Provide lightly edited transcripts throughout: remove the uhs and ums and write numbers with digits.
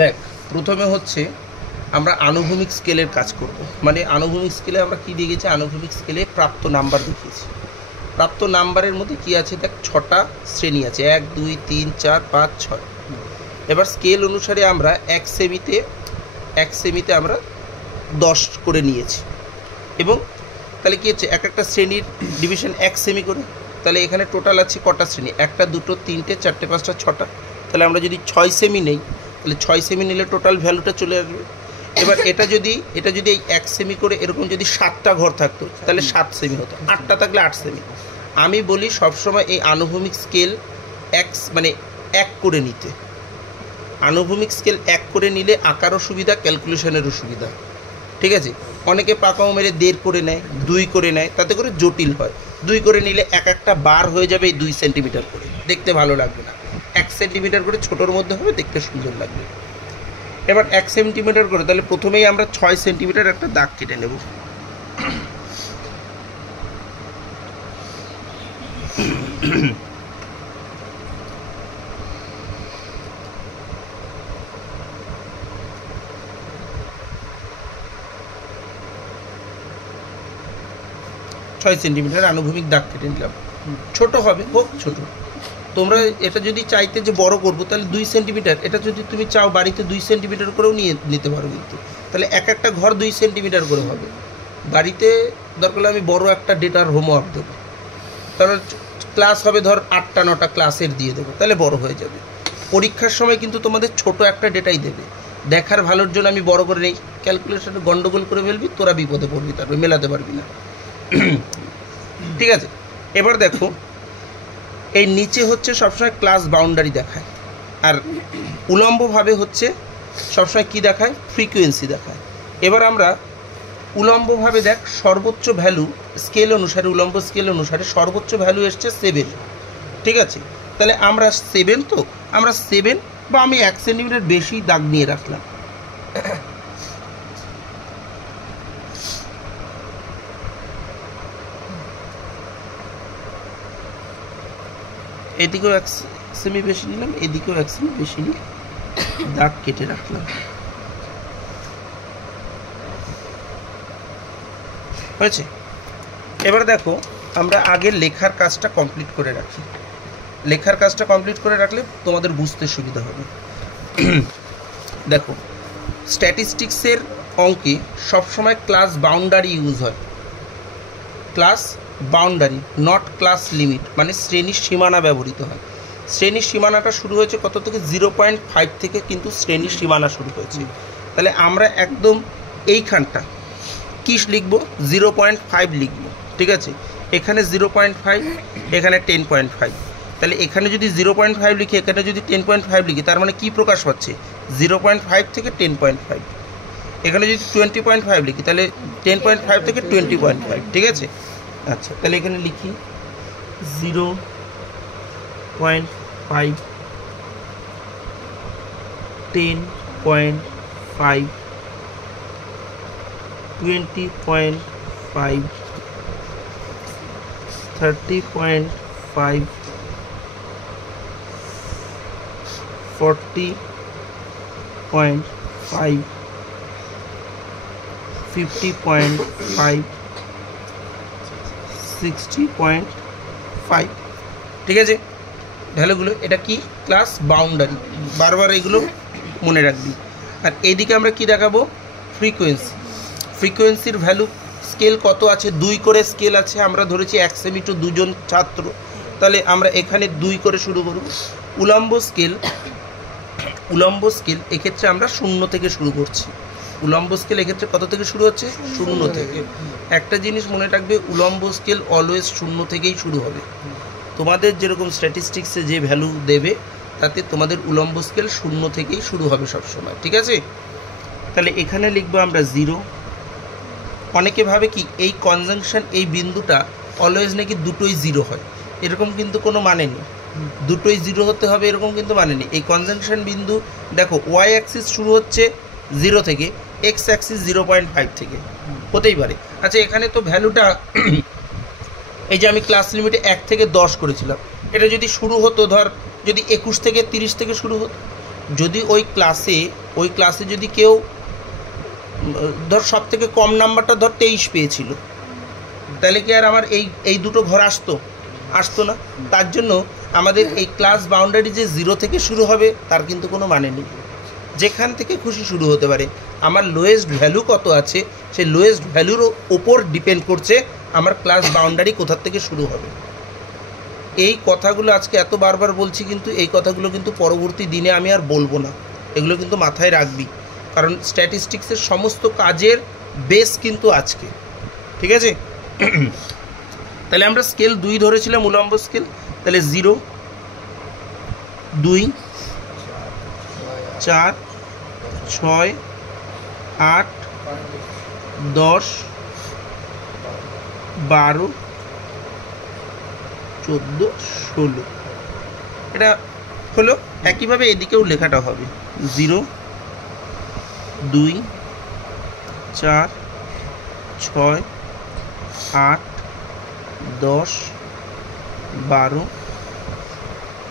দেখ, প্রথমে হচ্ছে আমরা আনুভূমিক স্কেলের কাজ করব। মানে আনুভূমিক স্কেলে আমরা কি দিয়ে গেছি, আনুভূমিক স্কেলে প্রাপ্ত নাম্বার দেখিয়েছি। প্রাপ্ত নাম্বারের মধ্যে কি আছে দেখ, 6টা শ্রেণী আছে, 1 2 3 4 5 6। এবার স্কেল অনুসারে আমরা এক সেমিতে আমরা 10 করে নিয়েছি। এবং তাহলে কি হচ্ছে, এক একটা শ্রেণীর ডিভিশন 1 সেমি করে। তাহলে এখানে টোটাল আছে কটা শ্রেণী, 1টা 2টো 3টে 4টে 5টা 6টা। তাহলে আমরা যদি 6 সেমি নেই, তাহলে 6 সেমি নিলে টোটাল ভ্যালুটা চলে আসবে। এবার এটা যদি এই 1 সেমি করে এরকম যদি 7টা ঘর থাকতো, তাহলে 7 সেমি হতো। 8টা থাকলে 8 সেমি। আমি বলি সবসময় এই আনুভূমিক স্কেল মানে 1 করে নিতে। আনুভূমিক স্কেল 1 করে নিলে আঁকারও সুবিধা, ক্যালকুলেশনেরও সুবিধা। ঠিক আছে, অনেকে পাকাও মেরে 1.5 করে নেয়, 2 করে নেয়, তাতে করে জটিল হয়। 2 করে নিলে একটা বার হয়ে যাবে এই 2 সেন্টিমিটার করে, দেখতে ভালো লাগবে না। 1 সেন্টিমিটার করে ছোটোর মধ্যে হবে, দেখতে সুন্দর লাগবে। এবার 1 সেন্টিমিটার করে, তাহলে প্রথমেই আমরা 6 সেন্টিমিটার একটা দাগ কেটে নেব। সেন্টিমিটার আনুভূমিক দাগ কেটে নিলাম। ছোট হবে, হোক ছোট। তোমরা এটা যদি চাইতে যে বড় করবো, তাহলে 2 সেন্টিমিটার, এটা যদি তুমি চাও বাড়িতে 2 সেন্টিমিটার করেও নিতে পারো। কিন্তু তাহলে একটা ঘর 2 সেন্টিমিটার করে হবে। বাড়িতে দরকার হলে আমি বড় একটা ডেটার হোমওয়ার্ক দেবো, তাহলে ক্লাস হবে ধর 8টা 9টা ক্লাসের দিয়ে দেবো, তাহলে বড় হয়ে যাবে। পরীক্ষার সময় কিন্তু তোমাদের ছোট একটা ডেটাই দেবে। দেখার ভালোর জন্য আমি বড় করে নেই, ক্যালকুলেশনে গন্ডগোল করে ফেলবি, তোরা বিপদে পড়বি, তারপরে মেলাতে পারবি না। ঠিক আছে, এবার দেখো, এই নিচে হচ্ছে সবসময় ক্লাস বাউন্ডারি দেখায়, আর উলম্বভাবে হচ্ছে সবসময় কি দেখায়, ফ্রিকোয়েন্সি দেখায়। এবার আমরা উলম্বভাবে দেখ, সর্বোচ্চ ভ্যালু স্কেল অনুসারে, উলম্ব স্কেল অনুসারে সর্বোচ্চ ভ্যালু এসছে 7। ঠিক আছে, তাহলে আমরা 7 তো আমরা 7 বা আমি 1 সেন্টিমিটার বেশি দাগ নিয়ে রাখলাম। এদিকেও 1 সেমি বেশি নিলাম, এদিকেও 1 সেমি বেশি নিয়ে দাগ কেটে রাখলাম। হয়েছে? এবার দেখো, আমরা আগে লেখার কাজটা কমপ্লিট করে রাখি। লেখার কাজটা কমপ্লিট করে রাখলে তোমাদের বুঝতে সুবিধা হবে। দেখো, স্ট্যাটিস্টিক্সের অঙ্কে সবসময় ক্লাস বাউন্ডারি ইউজ হয়। Class boundary, not class limit, মানে শ্রেণীর সীমানা ব্যবহৃত হয়। শ্রেণীর সীমানাটা শুরু হয়েছে কত থেকে, 0.5 থেকে কিন্তু শ্রেণীর সীমানা শুরু হয়েছে। তাহলে আমরা একদম এইখানটা কি লিখব, 0.5 লিখব। ঠিক আছে, এখানে 0.5, এখানে 10.5। তাহলে এখানে যদি 0.5 লিখি, এখানে যদি 10.5 লিখি, তার মানে কি প্রকাশ পাচ্ছে, 0.5 থেকে 10.5। এখানে যদি 20.5 লিখি, তাহলে 10.5 থেকে 20.5। ঠিক আছে, আচ্ছা, তাহলে এখানে লিখি 0.5, 10.5, 20.5, 30.5, 40.5, 50.5, 60.5। ঠিক আছে, ভ্যালুগুলো এটা কি, ক্লাস বাউন্ডারি, বারবার এগুলো মনে রাখবি। আর এইদিকে আমরা কি দেখাবো, ফ্রিকোয়েন্সি। ফ্রিকোয়েন্সির ভ্যালু, স্কেল কত আছে, 2 করে স্কেল আছে। আমরা ধরেছি 1 সেমি টু 2 জন ছাত্র, তাহলে আমরা এখানে 2 করে শুরু করব। উলম্ব স্কেল এক্ষেত্রে আমরা 0 থেকে শুরু করছি। উলম্ব স্কেল এক্ষেত্রে কত থেকে শুরু হচ্ছে, 0 থেকে। একটা জিনিস মনে রাখবে, উলম্ব স্কেল অলওয়েজ 0 থেকেই শুরু হবে। তোমাদের যেরকম স্ট্যাটিস্টিক্সে যে ভ্যালু দেবে, তাতে তোমাদের উলম্ব স্কেল 0 থেকেই শুরু হবে সবসময়। ঠিক আছে, তাহলে এখানে লিখবো আমরা 0। অনেকে ভাবে কি, এই কনজাংশন, এই বিন্দুটা অলওয়েজ নাকি দুটোই 0 হয়, এরকম কিন্তু কোনো মানে নেই। দুটোই 0 হতে হবে এরকম কিন্তু মানে নেই। এই কনজাংশন বিন্দু দেখো, ওয়াই অ্যাক্সিস শুরু হচ্ছে 0 থেকে, এক্স অ্যাক্সিস 0.5 থেকে, হতেই পারে। আচ্ছা, এখানে তো ভ্যালুটা এই যে আমি ক্লাস লিমিটে 1 থেকে 10 করেছিলাম, এটা যদি শুরু হতো ধর, যদি 21 থেকে 30 থেকে শুরু হতো, যদি ওই ক্লাসে যদি কেউ ধর সব থেকে কম নাম্বারটা ধর 23 পেয়েছিল, তাহলে কি আর আমার এই দুটো ঘর আসতো না? তার জন্য আমাদের এই ক্লাস বাউন্ডারি যে 0 থেকে শুরু হবে তার কিন্তু কোনো মানে নেই, যেখান থেকে খুশি শুরু হতে পারে। আমার লোয়েস্ট ভ্যালু কত আছে সেই লোয়েস্ট ভ্যালুর ওপর ডিপেন্ড করছে আমার ক্লাস বাউন্ডারি কোথা থেকে শুরু হবে। এই কথাগুলো আজকে এত বারবার বলছি, কিন্তু এই কথাগুলো কিন্তু পরবর্তী দিনে আমি আর বলবো না, এগুলো কিন্তু মাথায় রাখবি, কারণ স্ট্যাটিস্টিক্সের সমস্ত কাজের বেস কিন্তু আজকে, ঠিক আছে? তাহলে আমরা স্কেল 2 ধরেছিলাম, উলম্ব স্কেল। তাহলে 0, 2, 4, 6, 8, 10, 12, 14, 16 এটা হলো। একইভাবে এদিকেও লেখাটা হবে 0, 2, 4, 6, 8, 10, 12,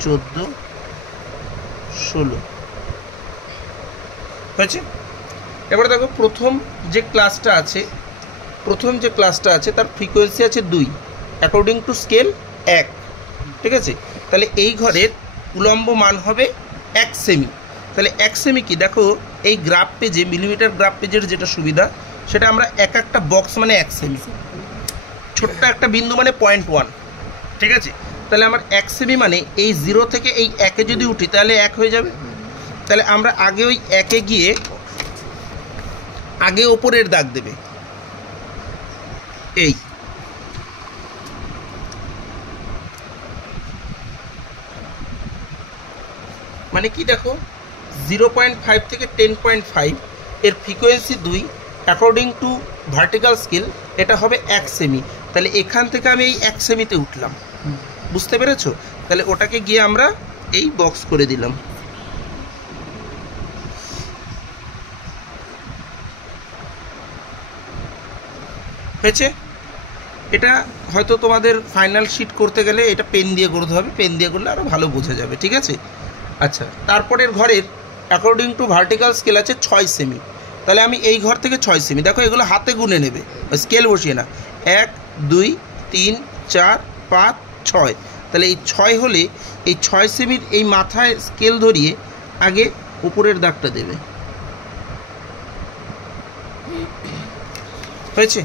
14, 16 হয়েছে। এবারে দেখো প্রথম যে ক্লাসটা আছে তার ফ্রিকোয়েন্সি আছে 2, অ্যাকর্ডিং টু স্কেল 1, ঠিক আছে? তাহলে এই ঘরের উলম্ব মান হবে 1 সেমি। তাহলে 1 সেমি কি, দেখো এই গ্রাফ পেজে, মিলিমিটার গ্রাফ পেজের যেটা সুবিধা সেটা আমরা একটা বক্স মানে 1 সেমি, ছোট্ট একটা বিন্দু মানে 0.1, ঠিক আছে? তাহলে আমার 1 সেমি মানে এই 0 থেকে এই 1-এ যদি উঠি তাহলে 1 হয়ে যাবে। তাহলে আমরা আগে ওই 1-এ গিয়ে আগে ওপরের দাগ দেবে, এই মানে কি, দেখো 0.5 থেকে 10.5 এর frequency 2, according to vertical scale এটা হবে 1 সেমি। তাহলে এখান থেকে আমি এই 1 সেমিতে উঠলাম, বুঝতে পেরেছো? তাহলে ওটাকে গিয়ে আমরা এই বক্স করে দিলাম। হয়েছে? এটা হয়তো তোমাদের ফাইনাল শিট করতে গেলে এটা পেন দিয়ে করতে হবে, পেন দিয়ে করলে আরও ভালো বোঝা যাবে, ঠিক আছে? আচ্ছা, তারপরের ঘরের অ্যাকর্ডিং টু ভার্টিক্যাল স্কেল আছে 6 সেমি। তাহলে আমি এই ঘর থেকে 6 সেমি, দেখো এগুলো হাতে গুনে নেবে, স্কেল বসিয়ে না, 1, 2, 3, 4, 5, 6। তাহলে এই 6 হলে এই 6 সেমির এই মাথায় স্কেল ধরিয়ে আগে উপরের দাগটা দেবে। হয়েছে?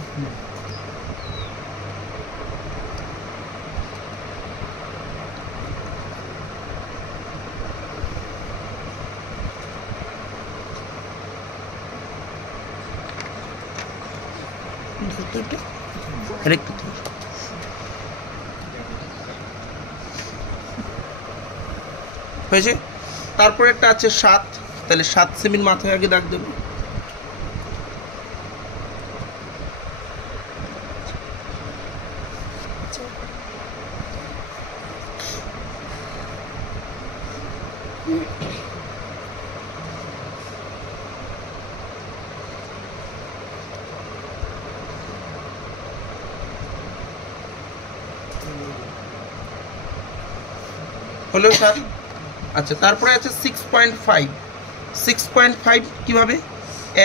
হয়েছে? তারপরে একটা আছে 7, তাহলে 7 সেমির মাথায় আগে দাগ দেবো। হলো 7। আচ্ছা, তারপরে আছে 6.5। 6.5 কীভাবে?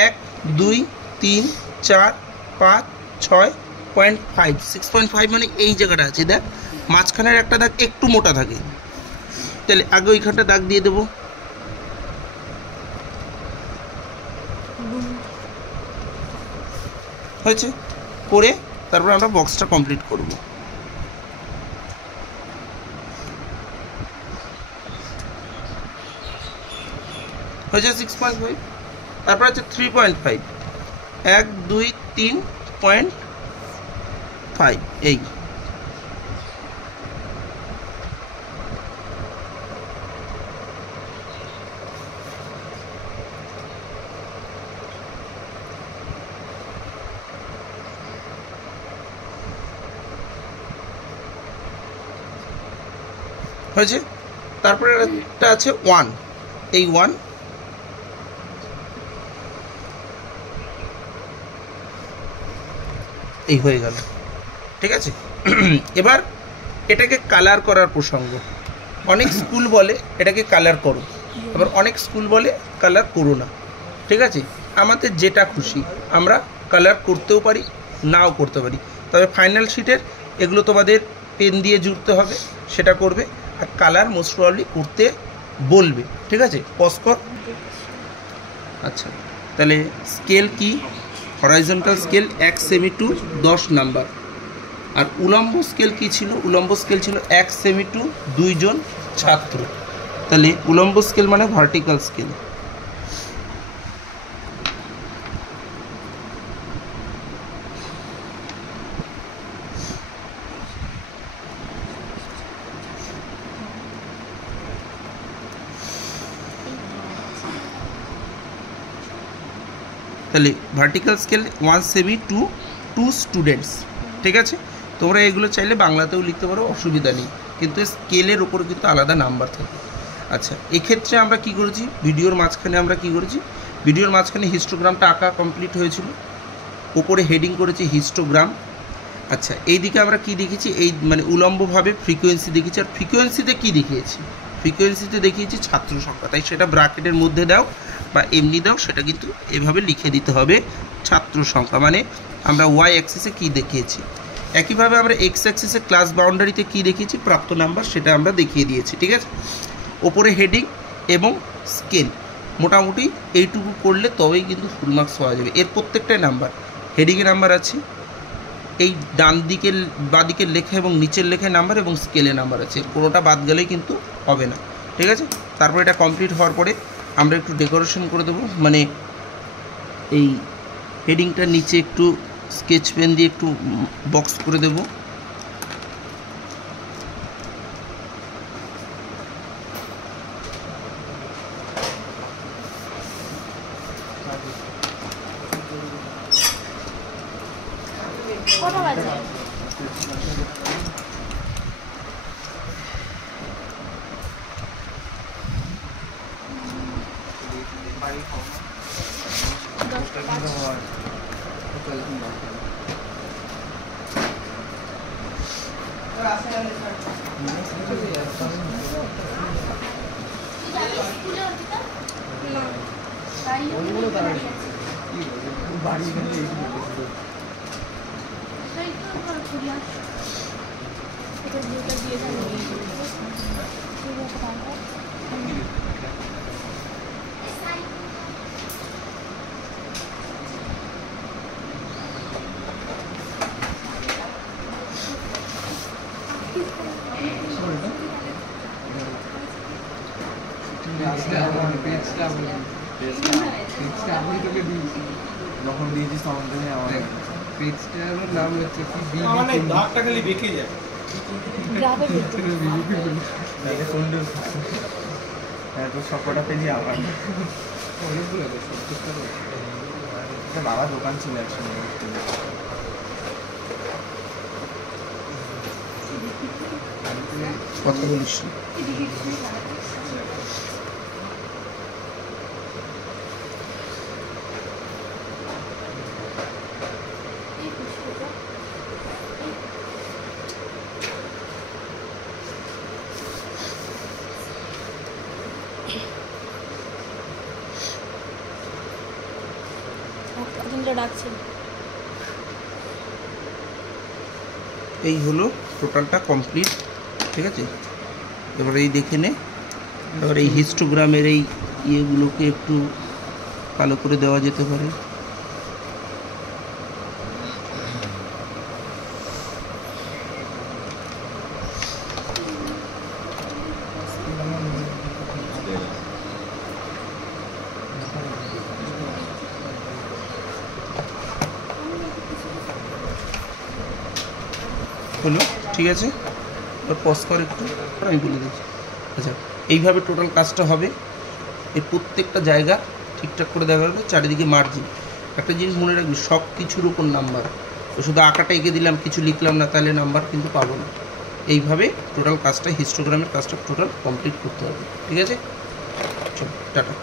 1, 2, 3, 4, 5, 6.5। 6.5 মানে এই জায়গাটা আছে, দেখ মাঝখানের একটা দাগ একটু মোটা থাকে, তাহলে আগে ওইখানটা দাগ দিয়ে দেবো। হয়েছে? করে তারপর আমরা বক্সটা কমপ্লিট করব। হয়েছে 6.5। তারপর আছে 3.5, 1, 2, 3.5 এই। হয়েছে? তারপরে একটা আছে 1, এই 1। এই হয়ে গেল, ঠিক আছে? এবার এটাকে কালার করার প্রসঙ্গ। অনেক স্কুল বলে এটাকে কালার করো, এবার অনেক স্কুল বলে কালার করো না, ঠিক আছে, আমাদের যেটা খুশি আমরা কালার করতেও পারি নাও করতে পারি, তবে ফাইনাল শিটের এগুলো তোমাদের পেন দিয়ে জুড়তে হবে, সেটা করবে, আর কালার মোস্ট প্রবাবলি করতে বলবে, ঠিক আছে। পজ কর। আচ্ছা, তাহলে স্কেল কি? Horizontal scale 1 semi to 10 number. আর উলম্ব স্কেল কি ছিল? উলম্ব স্কেল ছিল 1 সেমি টু 2 জন ছাত্র। তাহলে উলম্ব স্কেল মানে ভার্টিক্যাল স্কেল। তাহলে vertical scale 1 semi to 2 students, ঠিক আছে। তোমরা এগুলো চাইলে বাংলাতেও লিখতে পারো, অসুবিধা নেই, কিন্তু স্কেলের উপরে কিন্তু আলাদা নাম্বার থাকে। আচ্ছা, এক্ষেত্রে আমরা কি করেছি, ভিডিওর মাঝখানে আমরা কি করেছি, ভিডিওর মাঝখানে হিস্টোগ্রামটা আঁকা কমপ্লিট হয়েছিল, ওপরে হেডিং করেছি হিস্টোগ্রাম। আচ্ছা, এইদিকে আমরা কি দেখেছি, এই মানে উলম্বভাবে ফ্রিকোয়েন্সি দেখেছি, আর ফ্রিকোয়েন্সিতে কি দেখিয়েছি, ফ্রিকোয়েন্সিতে দেখিয়েছি ছাত্র সংখ্যা, তাই সেটা ব্র্যাকেটের মধ্যে দাও বা এমনি দাও, সেটা কিন্তু এভাবে লিখে দিতে হবে ছাত্র সংখ্যা, মানে আমরা ওয়াই অ্যাক্সিসে কি দেখিয়েছি। একইভাবে আমরা এক্স অ্যাক্সিসে ক্লাস বাউন্ডারিতে কি দেখিয়েছি, প্রাপ্ত নাম্বার, সেটা আমরা দেখিয়ে দিয়েছি, ঠিক আছে। ওপরে হেডিং এবং স্কেল মোটামুটি এইটুকু করলে তবেই কিন্তু ফুল মার্কস পাওয়া যাবে। এর প্রত্যেকটাই নাম্বার, হেডিংয়ে নাম্বার আছে, এই ডান দিকের বাঁ দিকের লেখা এবং নিচের লেখায় নাম্বার এবং স্কেলে নাম্বার আছে, কোনোটা বাদ গেলেই কিন্তু হবে না, ঠিক আছে। তারপর এটা কমপ্লিট হওয়ার পরে আমরা একটু ডেকোরেশন করে দেবো, মানে এই হেডিংটার নিচে একটু স্কেচ পেন দিয়ে একটু বক্স করে দেবো। যখন দিয়েছিস তখন থেকে আমার পেজটার নাম হচ্ছে কি মানে দাগটা খালি বেঁকে যায়। হ্যাঁ, তো সবকটা পেজই আমার অনেকগুলো বাবা দোকান ছিল একসঙ্গে। কথা বলিস এই হলো টোটালটা কমপ্লিট, ঠিক আছে। এবার এই দেখে নে, এবার এই হিস্টোগ্রামের এই ইয়েগুলোকে একটু কালো করে দেওয়া যেতে পারে। হলো, ঠিক আছে। এবার পজ কর একটু, আমি বলে দিচ্ছি। আচ্ছা, এইভাবে টোটাল কাজটা হবে। এর প্রত্যেকটা জায়গা ঠিকঠাক করে দেওয়া হবে, চারিদিকে মার্জিন। একটা জিনিস মনে রাখবি, সব কিছুর উপর নাম্বার, তো শুধু আঁকাটা এঁকে দিলাম কিছু লিখলাম না, তাহলে নাম্বার কিন্তু পাবো না। এইভাবে টোটাল কাজটা, হিস্টোগ্রামের কাজটা টোটাল কমপ্লিট করতে হবে, ঠিক আছে। চলো, টাটা।